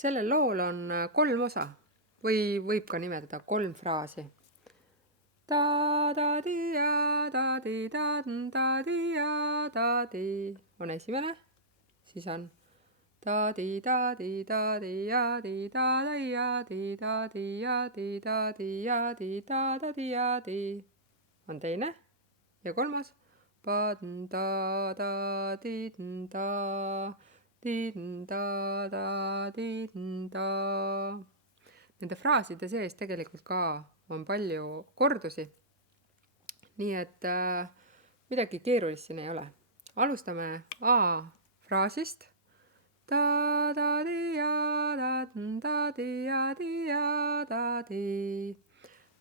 Sellel lool on 3 osa või võib ka nimetada 3 fraasi. Ta-da-di-ja-da-di-da-da-di-ja-da-di on esimene, siis on ta-di-da-di-da-di-ja-di-da-di-ja-di-da-di-ja-di-da-di-ja-di on teine ja kolmas pa-da-da-di-da di-da-da-di-da. Nende fraaside sees tegelikult ka on palju kordusi, nii et midagi keerulist siin ei ole. Alustame A fraasist. Ta-da-di-ja-da-da-di-ja-di-ja-da-di.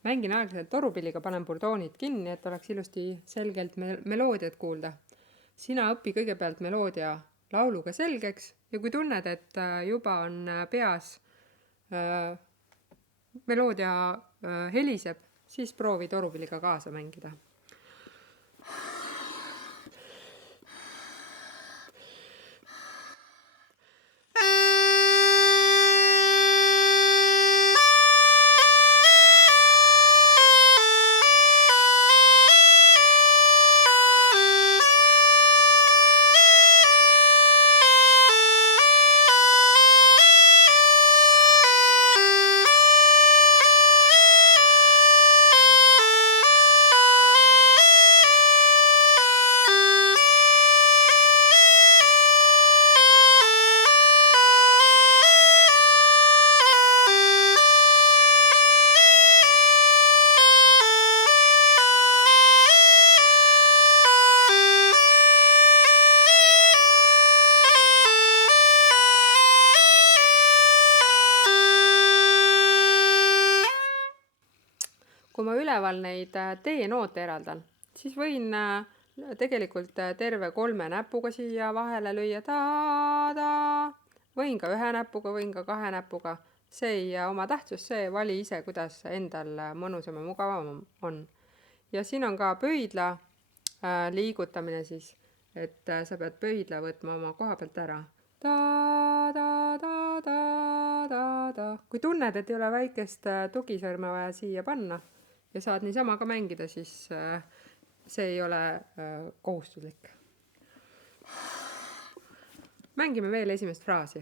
Mängin aeglaselt torupilliga, panen burdoonid kinni, et oleks ilusti selgelt meloodiat kuulda. Sina õpi kõigepealt meloodia lauluga selgeks ja kui tunned, et juba on peas meloodia heliseb, siis proovi torupilliga kaasa mängida. Kui ma üleval neid D-noote eraldan, siis võin tegelikult terve 3 näpuga siia vahele lüüa. Võin ka 1 näpuga, võin ka 2 näpuga. See ei oma tähtsust, see vali ise, kuidas endal mõnusam ja mugavam on. Ja siin on ka pöidla liigutamine siis, et sa pead pöidla võtma oma koha pealt ära. Kui tunned, et ei ole väikest tugisõrme vaja siia panna ja saad niisama ka mängida, siis see ei ole kohustuslik. Mängime veel esimest fraasi.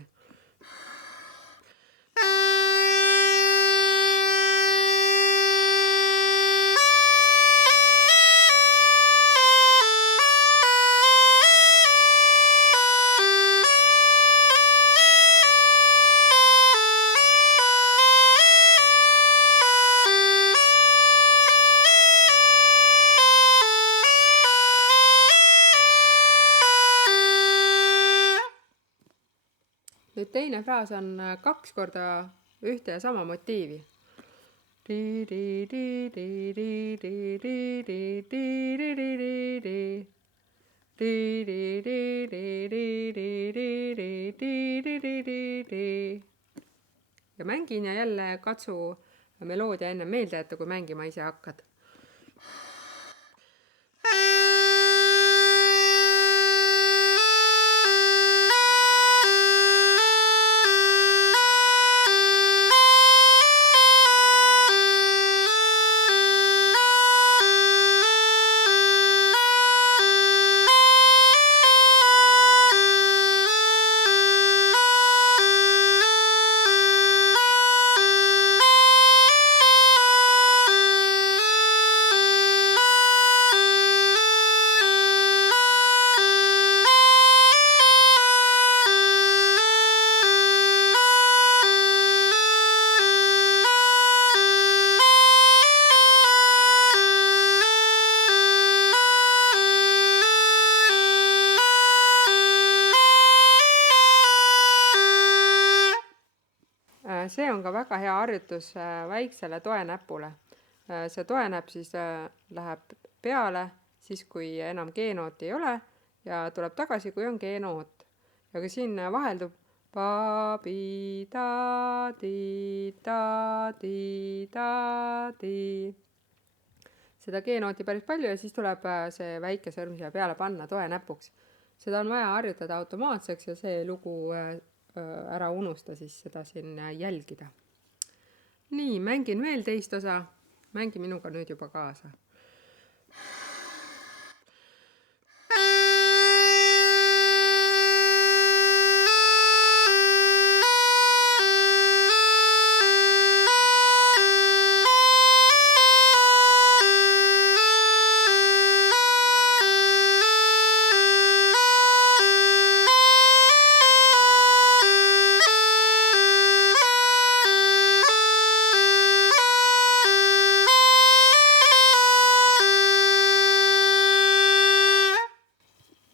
Nüüd teine fraas on 2 korda ühte ja sama motiivi. Ja mängin ja jälle katsu meloodia enne meelde jätta, kui mängima ise hakkad. See on ka väga hea harjutus väiksele toenäpule. See toenäpp siis läheb peale, siis kui enam G-nooti ei ole ja tuleb tagasi, kui on G-noot. Ja kui siin vaheldub pa-bi, ta-di, ta-di, ta-di. Seda G-nooti päris palju ja siis tuleb see väike sõrm siia peale panna toenäpuks. Seda on vaja harjutada automaatseks ja see lugu ära unusta siis seda siin jälgida. Nii, mängin veel teist osa. Mängi minuga nüüd juba kaasa.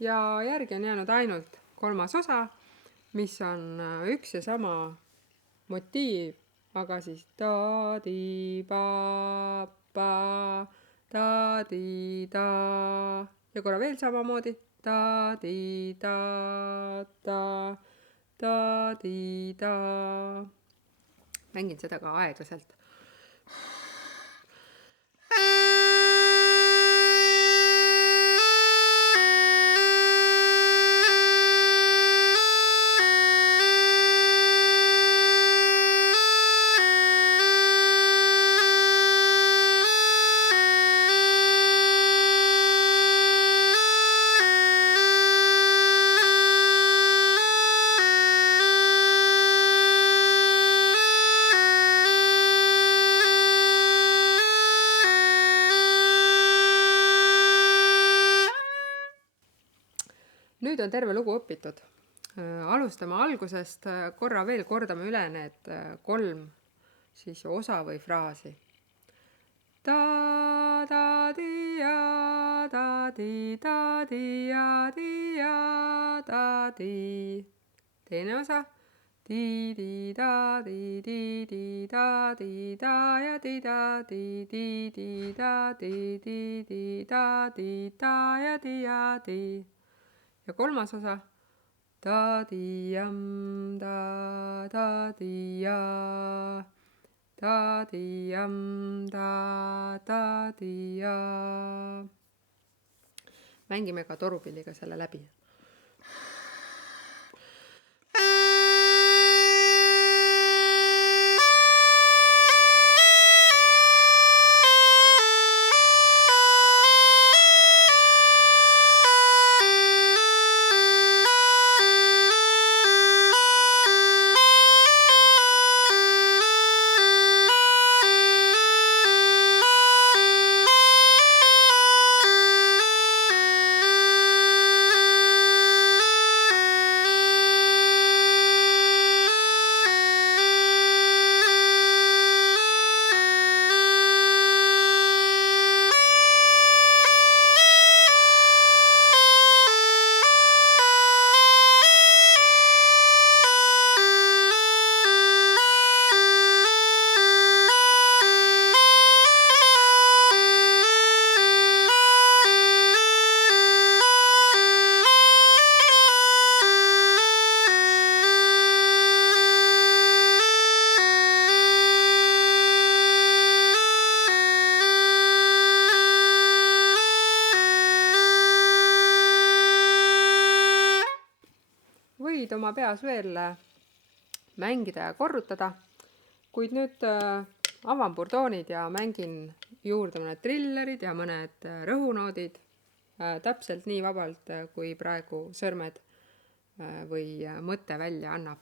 Ja järgi on jäänud ainult 3. osa, mis on üks ja sama motiiv, aga siis ta-di-pa-pa, ta-di-ta ja korra veel samamoodi ta-di-ta-ta, ta-di-ta. Mängin seda ka aeglaselt. Nüüd on terve lugu õpitud. Alustame algusest, korra veel kordame üle need 3 siis osa või fraasi. Ta-da-di-ja, ta-di-da-di-ja, di-ja, ta-di. Teine osa. Di-di-da-di-di-di-da-di-da ja di-da-di-di-di-da-di-di-di-da-di-da ja di-ja-di. Ja 3. osa. Ta-di-jam, ta-da-di-ja, ta-di-jam, ta-da-di-ja. Mängime ka torupilliga selle läbi. Võid oma peas veel mängida ja korrutada, kuid nüüd avan burdoonid ja mängin juurde mõned trillerid ja mõned rõhunoodid täpselt nii vabalt, kui praegu sõrmed või mõte välja annab.